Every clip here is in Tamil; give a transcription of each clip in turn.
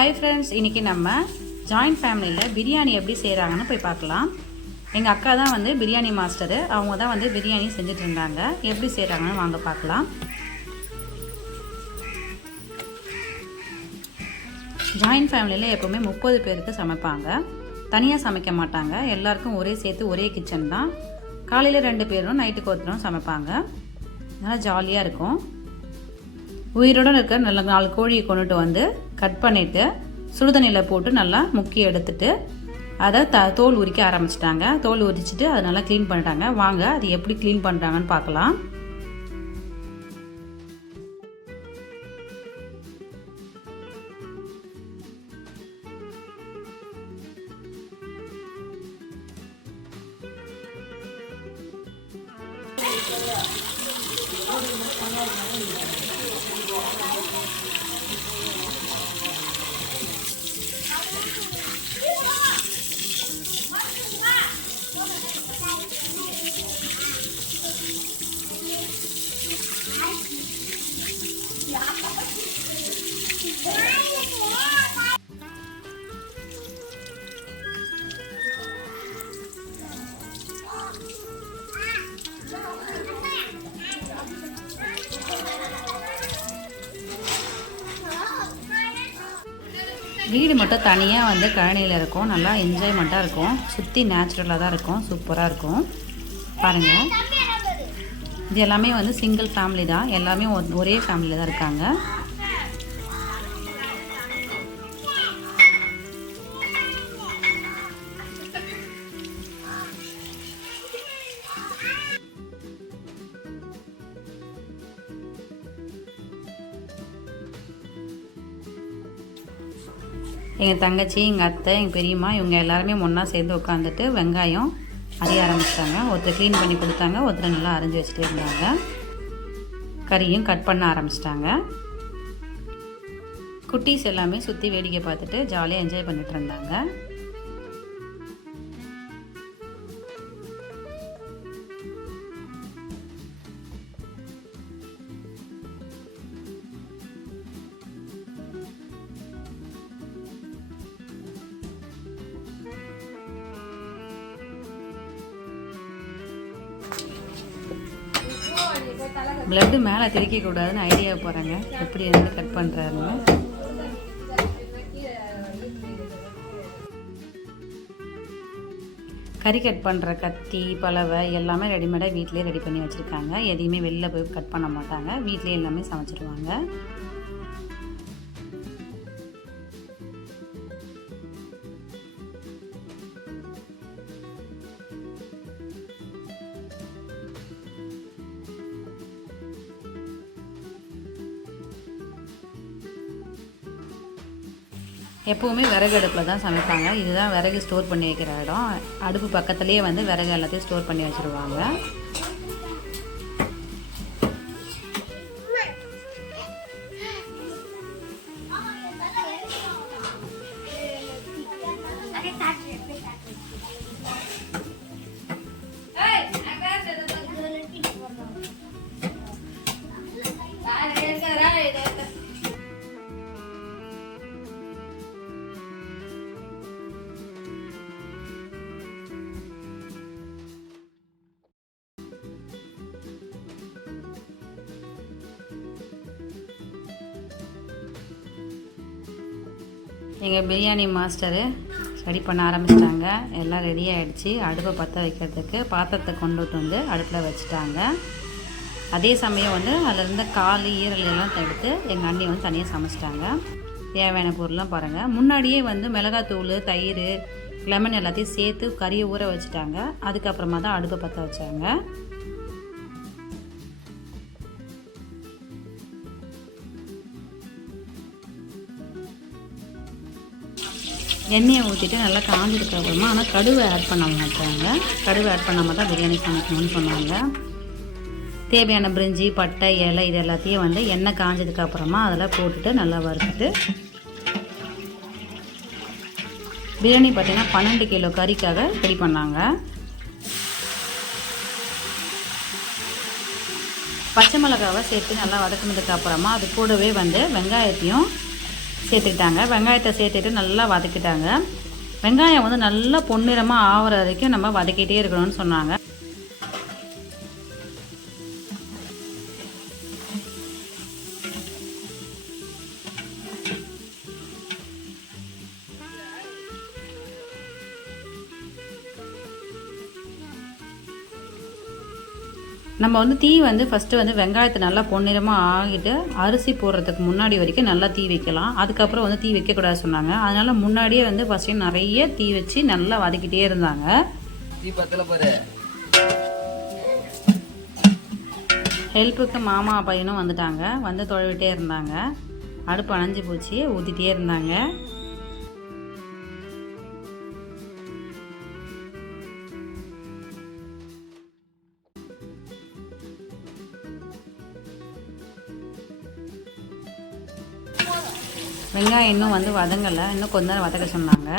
ஹாய் ஃப்ரெண்ட்ஸ், இன்றைக்கி நம்ம ஜாயிண்ட் ஃபேமிலியில் பிரியாணி எப்படி செய்கிறாங்கன்னு போய் பார்க்கலாம். எங்கள் அக்கா தான் வந்து பிரியாணி மாஸ்டரு. அவங்க தான் வந்து பிரியாணி செஞ்சுட்டு இருந்தாங்க. எப்படி செய்கிறாங்கன்னு வாங்க பார்க்கலாம். ஜாயிண்ட் ஃபேமிலியில் எப்போவுமே 30 பேருக்கு சமைப்பாங்க. தனியாக சமைக்க மாட்டாங்க. எல்லாருக்கும் ஒரே சேர்த்து ஒரே கிச்சன் தான். காலையில் 2 பேரும் நைட்டுக்கு ஒருத்தரும் சமைப்பாங்க. நல்லா ஜாலியாக இருக்கும். உயிரோடு இருக்க நல்ல 4 கோழியை கொண்டுட்டு வந்து கட் பண்ணிவிட்டு சுடுதண்ணியில் போட்டு நல்லா முக்கி எடுத்துட்டு அதை தோல் உரிக்க ஆரம்பிச்சிட்டாங்க. தோல் உரிச்சிட்டு அதை நல்லா க்ளீன் பண்ணிட்டாங்க. வாங்க அது எப்படி க்ளீன் பண்ணுறாங்கன்னு பார்க்கலாம். வீடு மட்டும் தனியாக வந்து கழனியில் இருக்கும். நல்லா என்ஜாய்மெண்ட்டாக இருக்கும். சுற்றி நேச்சுரலாக தான் இருக்கும். சூப்பராக இருக்கும். பாருங்கள், இது எல்லாமே வந்து சிங்கிள் ஃபேமிலி தான். எல்லாமே ஒரே ஃபேமிலியில் தான் இருக்காங்க. எங்கள் தங்கச்சி, எங்கள் அத்தை, எங்கள் பெரியம்மா இவங்க எல்லாருமே ஒன்றா சேர்ந்து உட்காந்துட்டு வெங்காயம் அரிய ஆரம்பிச்சிட்டாங்க. ஒருத்தர் க்ளீன் பண்ணி கொடுத்தாங்க, ஒருத்தர் நல்லா அரைஞ்சி வச்சுட்டே இருந்தாங்க. கறியும் கட் பண்ண ஆரம்பிச்சிட்டாங்க. குட்டீஸ் எல்லாமே சுற்றி வேடிக்கை பார்த்துட்டு ஜாலியாக என்ஜாய் பண்ணிட்டு இருந்தாங்க. பிளட்டு மேலே திரிக்கக்கூடாதுன்னு ஐடியா போகிறாங்க. எப்படி வந்து கட் பண்ணுறாருன்னு. கறி கட் பண்ணுற கத்தி, பலவை எல்லாமே ரெடிமேடாக வீட்டிலே ரெடி பண்ணி வச்சுருக்காங்க. எதையுமே வெளில போய் கட் பண்ண மாட்டாங்க. வீட்டிலே எல்லாமே சமைச்சிடுவாங்க. எப்போவுமே விறகு அடுப்பில் தான் சமைப்பாங்க. இதுதான் விறகு ஸ்டோர் பண்ணி வைக்கிற இடம். அடுப்பு பக்கத்துலேயே வந்து விறகு எல்லாத்தையும் ஸ்டோர் பண்ணி வச்சுருவாங்க. எங்கள் பிரியாணி மாஸ்டரு ரெடி பண்ண ஆரம்பிச்சிட்டாங்க. எல்லாம் ரெடி ஆகிடுச்சு. அடுப்பை பற்ற வைக்கிறதுக்கு பாத்திரத்தை கொண்டுட்டு வந்து அடுப்பில் வச்சுட்டாங்க. அதே சமயம் வந்து அதில் இருந்த கால், ஈரல் எல்லாம் எடுத்து எங்கள் அண்ணி வந்து தனியாக சமைச்சிட்டாங்க. தேவையான பொருள்லாம் பாருங்கள். முன்னாடியே வந்து மிளகாத்தூள், தயிர், லெமன் எல்லாத்தையும் சேர்த்து கறியை ஊற வச்சுட்டாங்க. அதுக்கப்புறமா தான் அடுப்பை பற்ற வச்சாங்க. எண்ணெயை ஊற்றிட்டு நல்லா காஞ்சிருக்க அப்புறமா, ஆனால் கடுவை ஆட் பண்ண மாட்டாங்க. கடுவை ஆட் பண்ணாமல் தான் பிரியாணி சமைக்கணும்னு சொன்னாங்க. தேவையான பிரிஞ்சி, பட்டை, இலை இது எல்லாத்தையும் வந்து எண்ணெய் காஞ்சதுக்கப்புறமா அதில் போட்டுட்டு நல்லா வறுத்துட்டு, பிரியாணி பார்த்திங்கன்னா 12 கிலோ கறிக்காக ரெடி பண்ணாங்க. பச்சை மிளகாவை சேர்த்து நல்லா வதக்கினதுக்கு அப்புறமா அது கூடவே வந்து வெங்காயத்தையும் சேர்த்துக்கிட்டாங்க. வெங்காயத்தை சேர்த்துட்டு நல்லா வதக்கிட்டாங்க. வெங்காயம் வந்து நல்லா பொன்னிறமாக ஆகிற வரைக்கும் நம்ம வதக்கிட்டே இருக்கணும்னு சொன்னாங்க. நம்ம வந்து தீ வந்து ஃபஸ்ட்டு வந்து வெங்காயத்தை நல்லா பொன்னிறமாக ஆகிட்டு அரிசி போடுறதுக்கு முன்னாடி வரைக்கும் நல்லா தீ வைக்கலாம். அதுக்கப்புறம் வந்து தீ வைக்கக்கூடாது சொன்னாங்க. அதனால் முன்னாடியே வந்து ஃபஸ்ட்டு நிறைய தீ வச்சு நல்லா வதக்கிட்டே இருந்தாங்க. ஹெல்ப்புக்கு மாமா பையனும் வந்துட்டாங்க. வந்து தொலைவிட்டே இருந்தாங்க. அடுப்பு அணைஞ்சு போச்சு, ஊற்றிட்டே இருந்தாங்க. வெங்காயம் இன்னும் வந்து வதங்கலை, இன்னும் கொஞ்ச நேரம் வதக்க சொன்னாங்க.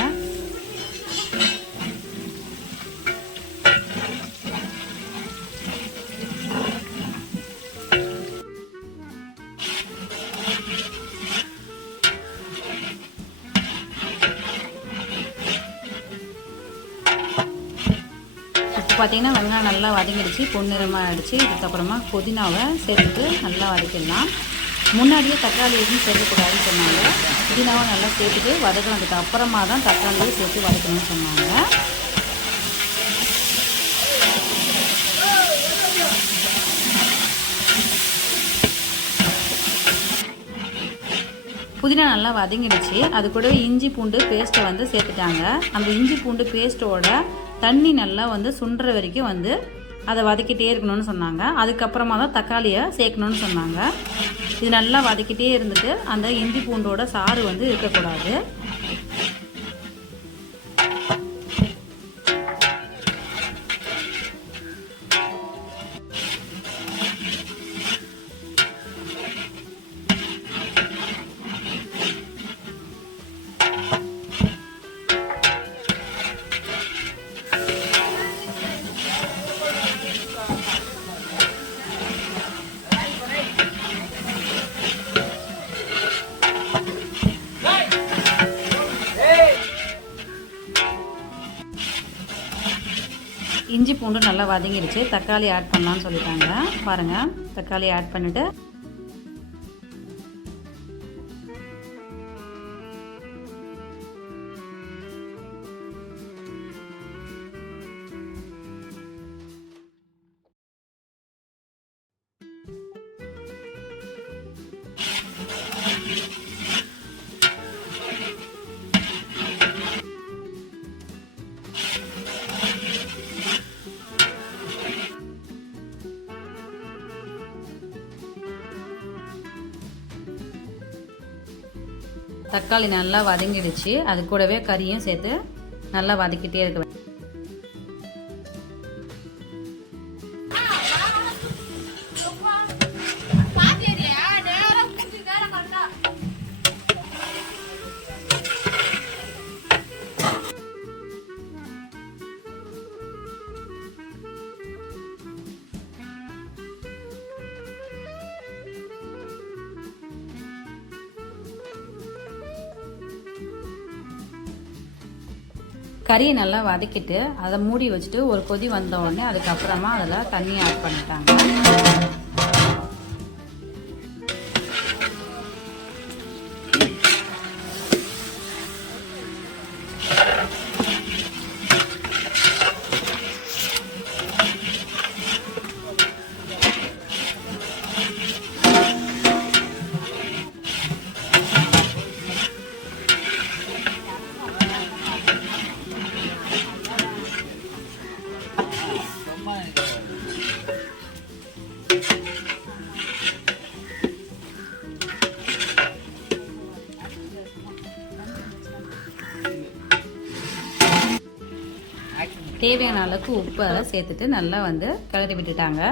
இப்போ பார்த்தீங்கன்னா வெங்காயம் நல்லா வதங்கிடுச்சு, பொன்னிறமாக ஆகிடுச்சு. இதுக்கப்புறமா புதினாவை சேர்த்துட்டு நல்லா வதக்கிடலாம். முன்னாடியே தக்காளி எதுவும் சேர்க்கக்கூடாதுன்னு சொன்னாங்க. புதினாவை நல்லா சேர்த்துட்டு வதக்கினதுக்கு அப்புறமா தான் தக்காளியை சேர்த்து வதக்கணும்னு சொன்னாங்க. புதினா நல்லா வதங்கிடுச்சு. அது கூடவே இஞ்சி பூண்டு பேஸ்ட்டை வந்து சேர்த்துட்டாங்க. அந்த இஞ்சி பூண்டு பேஸ்ட்டோட தண்ணி நல்லா வந்து சுண்டுற வரைக்கும் வந்து அதை வதக்கிட்டே இருக்கணும்னு சொன்னாங்க. அதுக்கப்புறமா தான் தக்காளியை சேர்க்கணும்னு சொன்னாங்க. இது நல்லா வதக்கிட்டே இருந்துட்டு அந்த இஞ்சி பூண்டோட சாறு வந்து இருக்கக்கூடாது. இஞ்சி பூண்டு நல்லா வதங்கிடுச்சு. தக்காளி ஆட் பண்ணலான்னு சொல்லிட்டாங்க. பாருங்கள், தக்காளி ஆட் பண்ணிவிட்டு தக்காளி நல்லா வதங்கிடுச்சு. அது கூடவே கறியும் சேர்த்து நல்லா வதக்கிட்டே இருக்க. கறியை நல்லா வதக்கிட்டு அதை மூடி வச்சுட்டு ஒரு கொதி வந்த உடனே அதுக்கப்புறமா அதில் தண்ணி ஆட் பண்ணிட்டாங்க. தேவையான அளவுக்கு உப்பை சேர்த்துட்டு நல்லா வந்து கிளறி விட்டுட்டாங்க.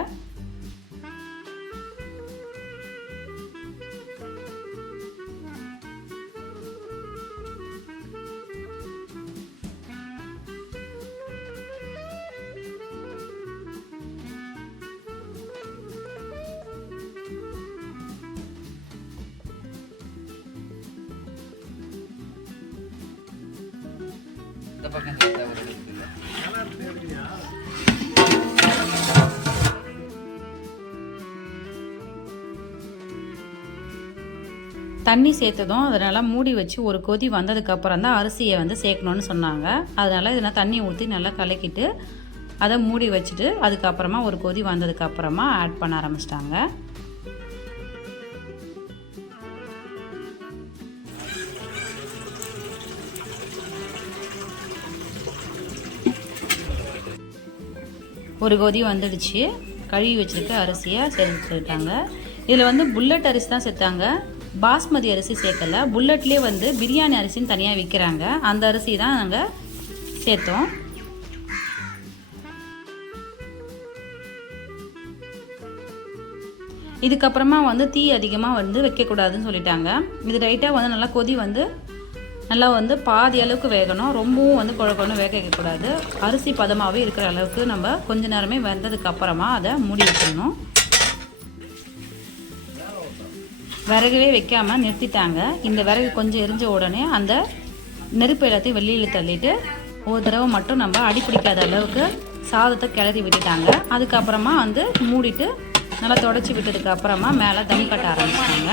பக்கம் சேர்த்தா ஒரு எடுத்துல தண்ணி சேர்த்ததும் அதை நல்லா மூடி வச்சு ஒரு கொதி வந்ததுக்கப்புறம் தான் அரிசியை வந்து சேர்க்கணுன்னு சொன்னாங்க. அதனால் இதெல்லாம் தண்ணி ஊற்றி நல்லா கலக்கிட்டு அதை மூடி வச்சுட்டு அதுக்கப்புறமா ஒரு கொதி வந்ததுக்கப்புறமா ஆட் பண்ண ஆரம்பிச்சிட்டாங்க. ஒரு கொதி வந்துடுச்சு. கழுவி வச்சுருக்க அரிசியை சேர்த்துட்டாங்க. இதில் வந்து புல்லட் அரிசி தான் சேர்த்தாங்க, பாஸ்மதி அரிசி சேர்க்கல. புல்லட்லேயே வந்து பிரியாணி அரிசின்னு தனியாக விற்கிறாங்க, அந்த அரிசி தான் நாங்கள் சேர்த்தோம். இதுக்கப்புறமா வந்து தீ அதிகமாக வந்து வைக்கக்கூடாதுன்னு சொல்லிட்டாங்க. இது ரைட்டாக வந்து நல்லா கொதி வந்து நல்லா வந்து பாதி அளவுக்கு வேகணும், ரொம்பவும் வந்து குழக்கணும் வேக வைக்கக்கூடாது. அரிசி பதமாகவே இருக்கிற அளவுக்கு நம்ம கொஞ்ச நேரமே வெந்ததுக்கப்புறமா அதை மூடி வச்சிடணும். விறகவே வைக்காமல் நிறுத்திட்டாங்க. இந்த விறகு கொஞ்சம் எரிஞ்ச உடனே அந்த நெருப்பு எல்லாத்தையும் வெளியில் தள்ளிட்டு ஒரு தடவை மட்டும் நம்ம அடி பிடிக்காத அளவுக்கு சாதத்தை கிளறி விட்டுட்டாங்க. அதுக்கப்புறமா வந்து மூடிட்டு நல்லா தொடச்சி விட்டதுக்கு அப்புறமா மேலே தம் கட்ட ஆரம்பிச்சிட்டாங்க.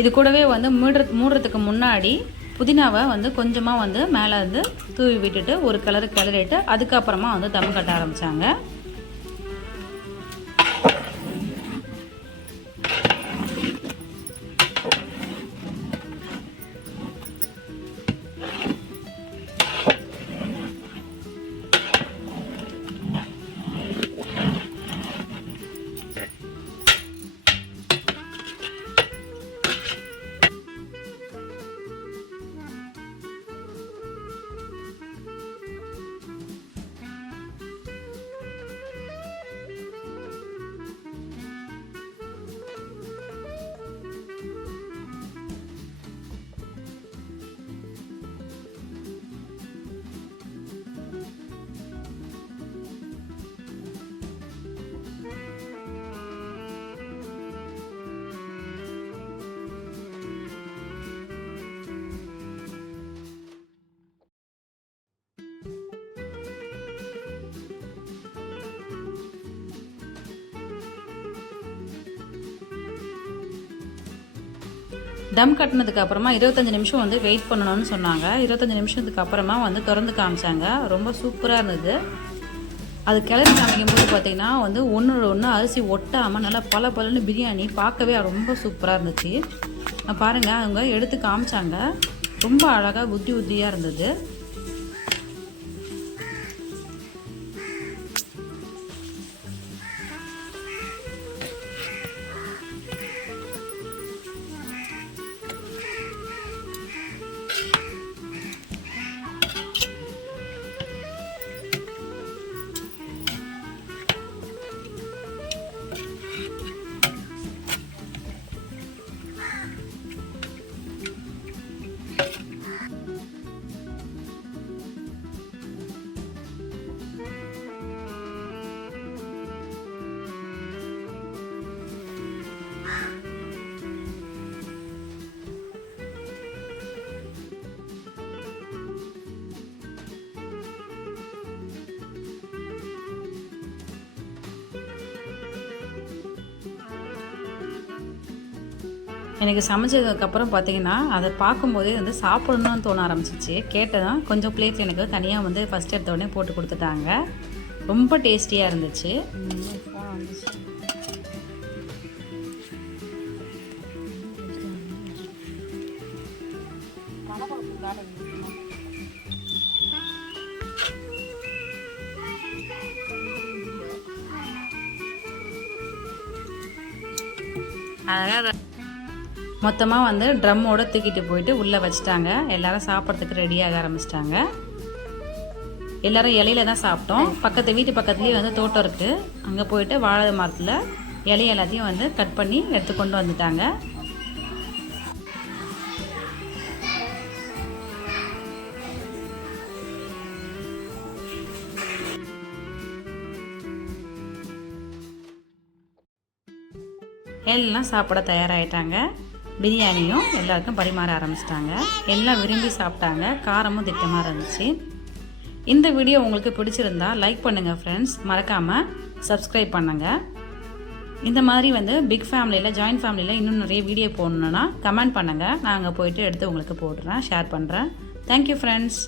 இது கூடவே வந்து மூடுறதுக்கு முன்னாடி புதினாவை வந்து கொஞ்சமாக வந்து மேலே வந்து தூவி விட்டுட்டு ஒரு கிளறிட்டு அதுக்கப்புறமா வந்து தம் கட்ட ஆரம்பித்தாங்க. தம் கட்டினதுக்கு அப்புறமா 25 நிமிஷம் வந்து வெயிட் பண்ணணும்னு சொன்னாங்க. 25 நிமிஷத்துக்கு அப்புறமா வந்து திறந்து காமிச்சாங்க. ரொம்ப சூப்பராக இருந்தது. அது கிளறி காமிக்கும் போது பார்த்திங்கன்னா வந்து ஒன்றோட ஒன்று அரிசி ஒட்டாமல் நல்லா பல பலன்னு பிரியாணி பார்க்கவே ரொம்ப சூப்பராக இருந்துச்சு. பாருங்கள், அவங்க எடுத்து காமிச்சாங்க. ரொம்ப அழகாக உத்தியாக இருந்தது. எனக்கு சமைச்சதுக்கப்புறம் பார்த்திங்கன்னா அதை பார்க்கும்போதே வந்து சாப்பிடணும்னு தோண ஆரம்பிச்சிச்சு. கேட்டதான் கொஞ்சம் பிளேட்டில் எனக்கு தனியாக வந்து ஃபஸ்ட் எடுத்த உடனே போட்டு கொடுத்துட்டாங்க. ரொம்ப டேஸ்டியாக இருந்துச்சு. அழகாக மொத்தமாக வந்து ட்ரம்மோடு தூக்கிட்டு போயிட்டு உள்ளே வச்சுட்டாங்க. எல்லோரும் சாப்பிட்றதுக்கு ரெடியாக ஆரம்பிச்சிட்டாங்க. எல்லோரும் இலையில தான் சாப்பிட்டோம். வீட்டு பக்கத்துலேயே வந்து தோட்டம் இருக்குது. அங்கே போயிட்டு வாழை மரத்தில் இலைய எல்லாத்தையும் வந்து கட் பண்ணி எடுத்து கொண்டு வந்துட்டாங்க. எல்லாம் சாப்பிட தயாராகிட்டாங்க. பிரியாணியும் எல்லாருக்கும் பரிமாற ஆரம்பிச்சிட்டாங்க. எல்லாம் விரும்பி சாப்பிட்டாங்க. காரமும் திட்டமாக இருந்துச்சு. இந்த வீடியோ உங்களுக்கு பிடிச்சிருந்தா லைக் பண்ணுங்கள் ஃப்ரெண்ட்ஸ். மறக்காமல் சப்ஸ்கிரைப் பண்ணுங்கள். இந்த மாதிரி பிக் ஃபேமிலியில் ஜாயின்ட் ஃபேமிலியில் இன்னும் நிறைய வீடியோ போடணுன்னா கமெண்ட் பண்ணுங்கள். நான் அங்கே போயிட்டு எடுத்து உங்களுக்கு போடுறேன், ஷேர் பண்ணுறேன். Thank you friends.